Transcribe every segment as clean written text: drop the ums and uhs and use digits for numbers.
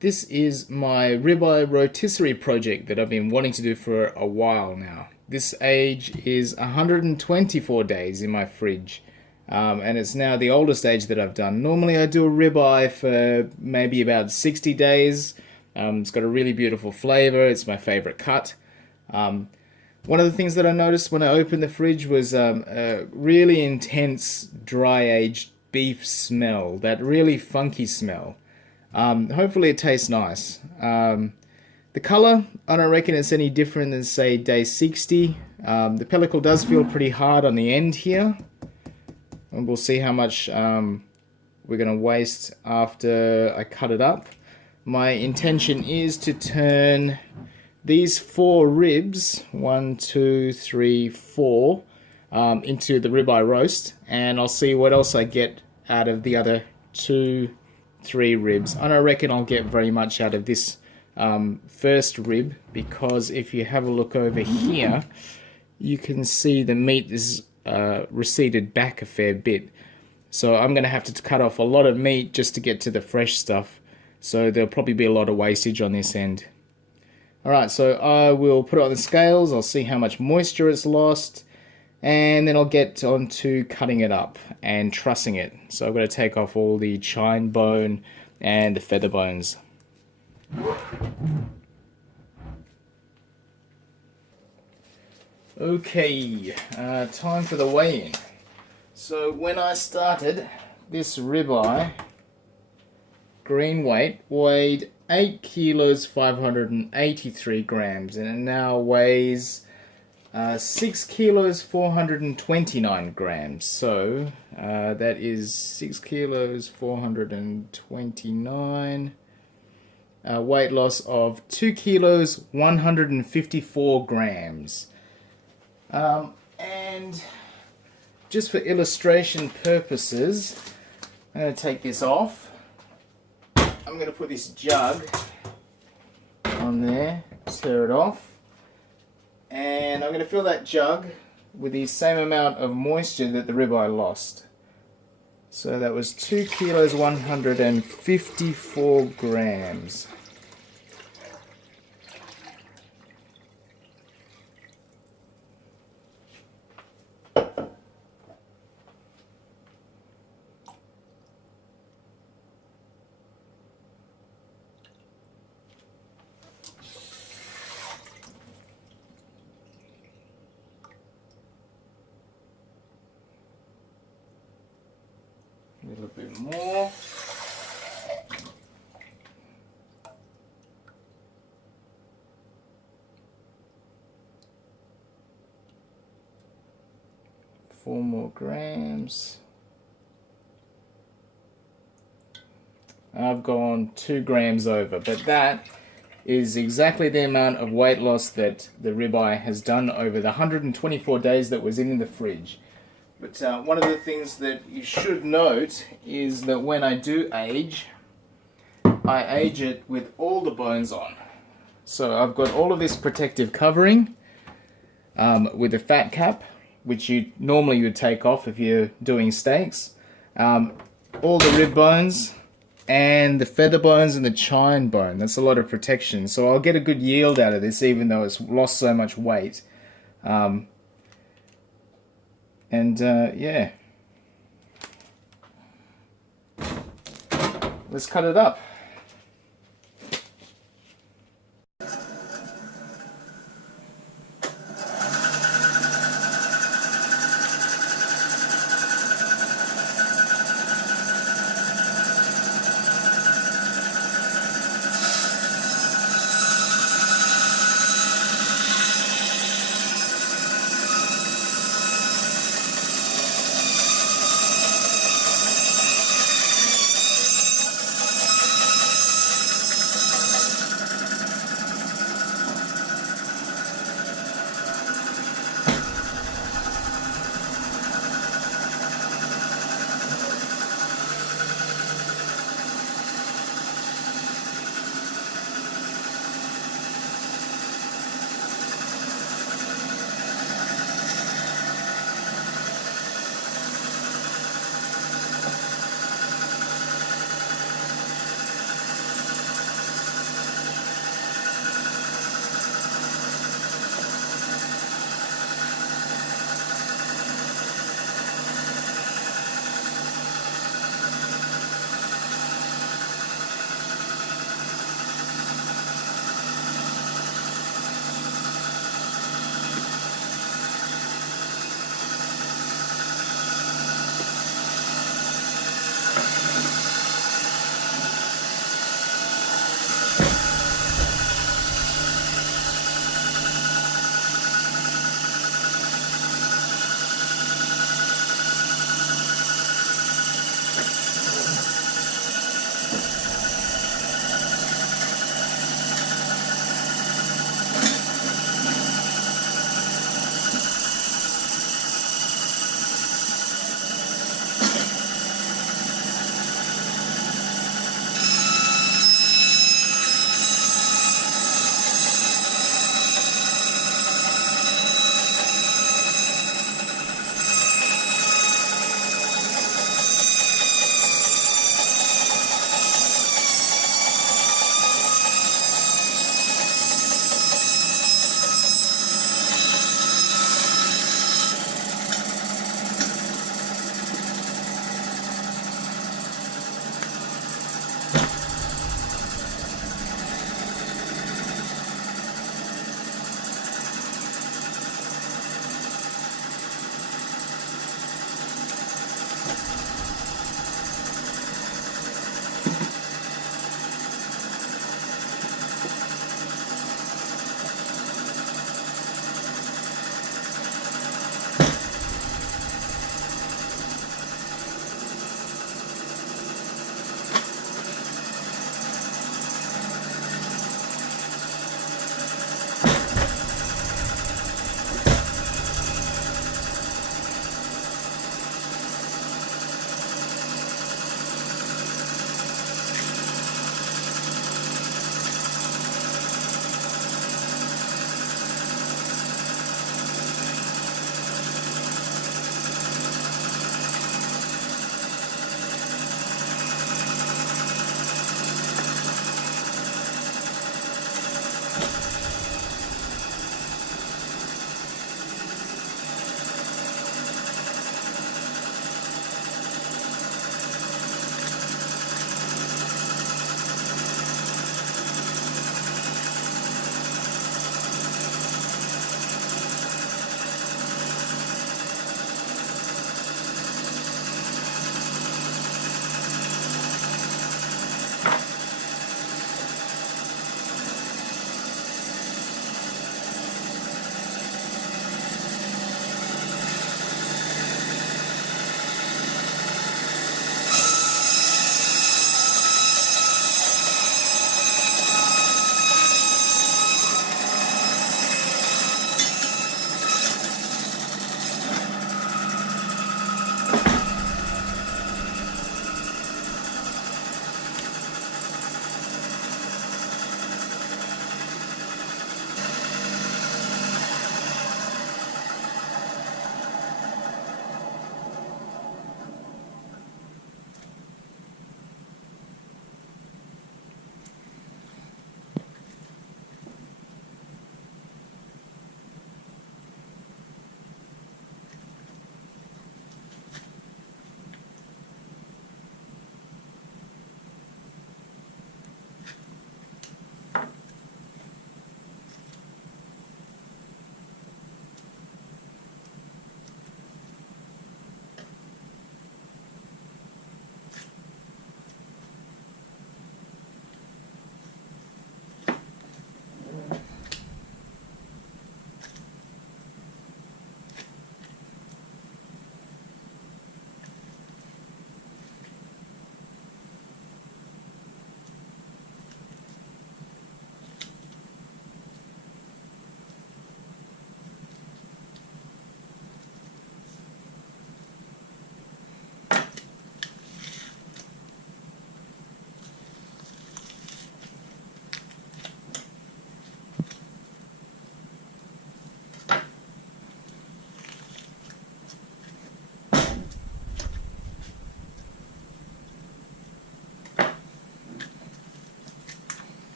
This is my ribeye rotisserie project that I've been wanting to do for a while now. This age is 124 days in my fridge, and it's now the oldest age that I've done. Normally I do a ribeye for maybe about 60 days. It's got a really beautiful flavor. It's my favorite cut. One of the things that I noticed when I opened the fridge was a really intense dry-aged beef smell, that really funky smell. Hopefully it tastes nice. The color, I don't reckon it's any different than, say, day 60. The pellicle does feel pretty hard on the end here. And we'll see how much we're going to waste after I cut it up. My intention is to turn these 4 ribs, 1, 2, 3, 4, into the ribeye roast. And I'll see what else I get out of the other 2, 3 ribs. I don't reckon I'll get very much out of this first rib, because if you have a look over here, you can see the meat is receded back a fair bit. So I'm going to have to cut off a lot of meat just to get to the fresh stuff. So there'll probably be a lot of wastage on this end. Alright, so I will put it on the scales. I'll see how much moisture it's lost. And then I'll get on to cutting it up and trussing it. So I'm going to take off all the chine bone and the feather bones. Okay, time for the weigh-in. So when I started, this ribeye, green weight, weighed 8 kilos 583 grams, and it now weighs 6 kilos 429 grams. So that is 6 kilos 429. Weight loss of 2 kilos 154 grams. And just for illustration purposes, I'm going to take this off. I'm going to put this jug on there, tear it off. And I'm going to fill that jug with the same amount of moisture that the ribeye lost. So that was 2 kilos 154 grams. A little bit more. Four more grams. I've gone 2 grams over, but that is exactly the amount of weight loss that the ribeye has done over the 124 days that was in the fridge. But one of the things that you should note is that when I do age, I age it with all the bones on. So I've got all of this protective covering with a fat cap, which you normally would take off if you're doing steaks. All the rib bones and the feather bones and the chine bone. That's a lot of protection. So I'll get a good yield out of this, even though it's lost so much weight. Yeah, let's cut it up.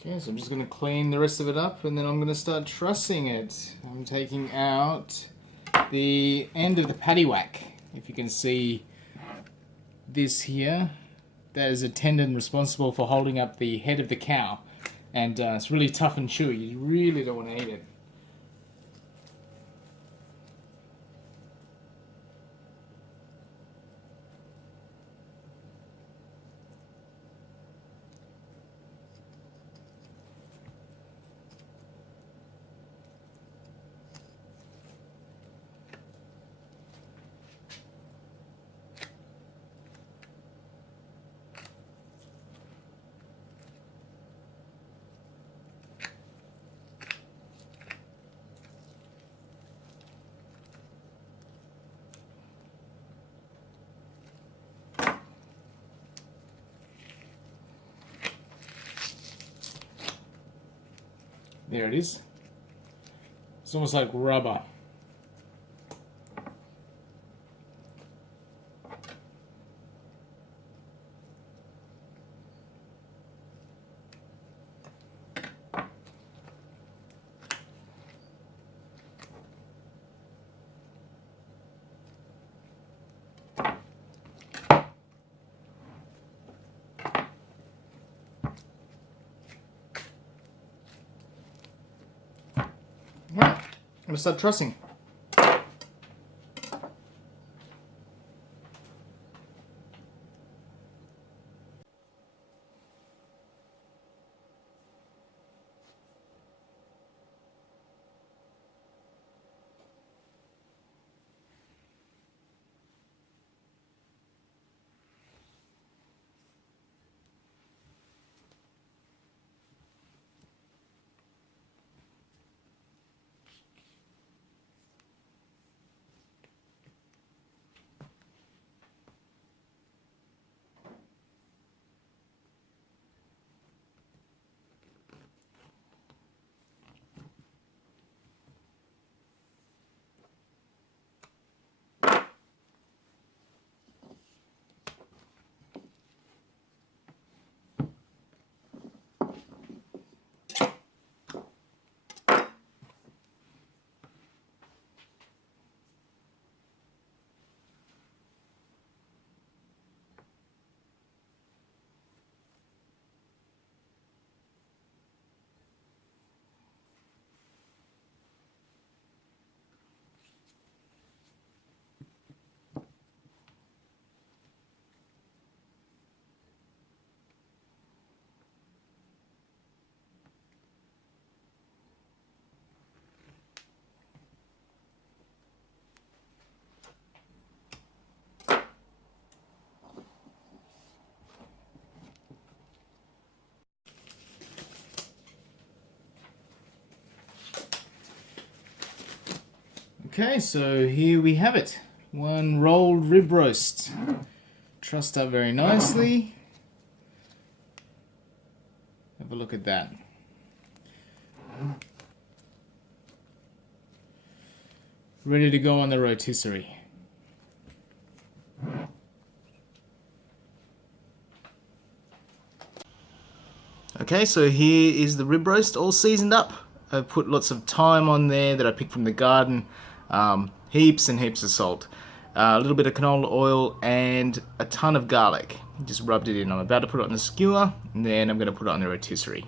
Okay, so I'm just going to clean the rest of it up and then I'm going to start trussing it. I'm taking out the end of the patty whack. If you can see this here, that is a tendon responsible for holding up the head of the cow. And it's really tough and chewy. You really don't want to eat it. There it is. It's almost like rubber. Right, I'm going to start trussing. Okay, so here we have it. One rolled rib roast. Trussed up very nicely. Have a look at that. Ready to go on the rotisserie. Okay, so here is the rib roast all seasoned up. I've put lots of thyme on there that I picked from the garden. Heaps and heaps of salt. A little bit of canola oil and a ton of garlic. Just rubbed it in. I'm about to put it on the skewer and then I'm going to put it on the rotisserie.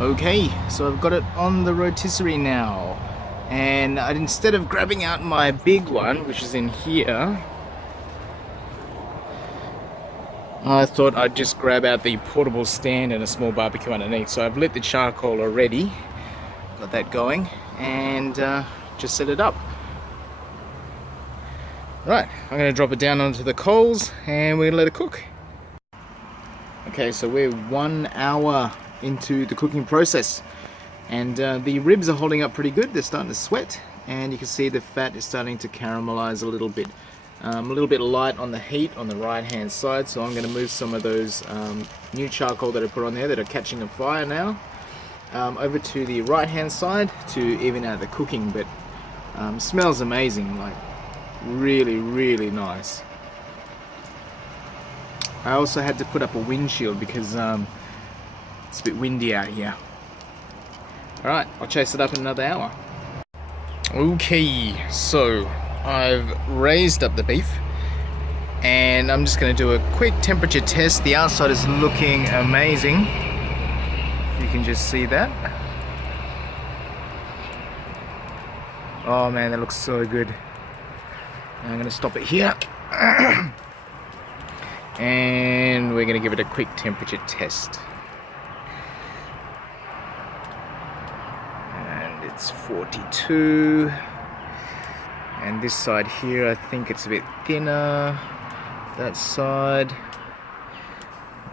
Okay, so I've got it on the rotisserie now. And instead of grabbing out my big one, which is in here, I thought I'd just grab out the portable stand and a small barbecue underneath. So I've lit the charcoal already, got that going, and just set it up. Right, I'm going to drop it down onto the coals and we're going to let it cook. Okay, so we're 1 hour into the cooking process. And the ribs are holding up pretty good. They're starting to sweat, and you can see the fat is starting to caramelize a little bit. A little bit light on the heat on the right hand side, so I'm going to move some of those new charcoal that I put on there that are catching a fire now over to the right hand side to even out the cooking. But smells amazing, like really, really nice. I also had to put up a windshield because It's a bit windy out here. Alright, I'll chase it up in another hour. Okay, so I've raised up the beef and I'm just going to do a quick temperature test. The outside is looking amazing. You can just see that. Oh man, that looks so good. I'm going to stop it here. And we're going to give it a quick temperature test. And it's 42. And this side here, I think it's a bit thinner. That side,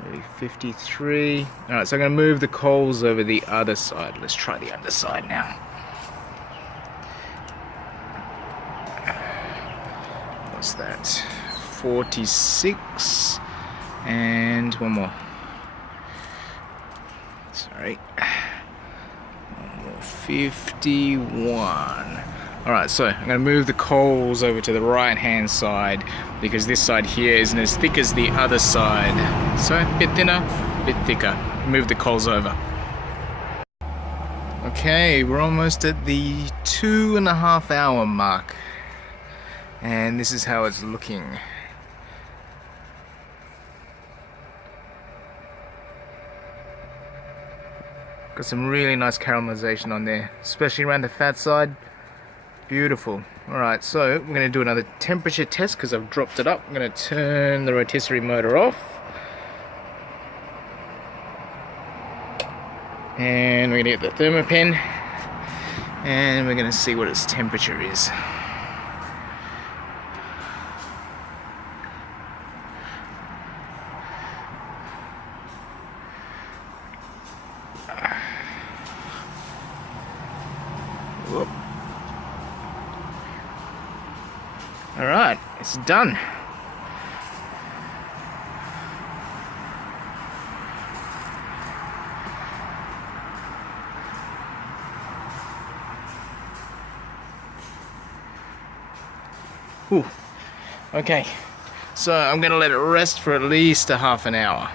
maybe 53. Alright, so I'm going to move the coals over the other side. Let's try the underside now. What's that? 46. And one more. Sorry. One more. 51. Alright, so I'm going to move the coals over to the right hand side because this side here isn't as thick as the other side. So, a bit thinner, a bit thicker. Move the coals over. Okay, we're almost at the 2.5 hour mark. And this is how it's looking. Got some really nice caramelization on there, especially around the fat side. Beautiful. Alright, so we're going to do another temperature test because I've dropped it up. I'm going to turn the rotisserie motor off. And we're going to get the thermopen. And we're going to see what its temperature is. Whoop. Alright, it's done. Ooh. Okay, so I'm going to let it rest for at least a half an hour.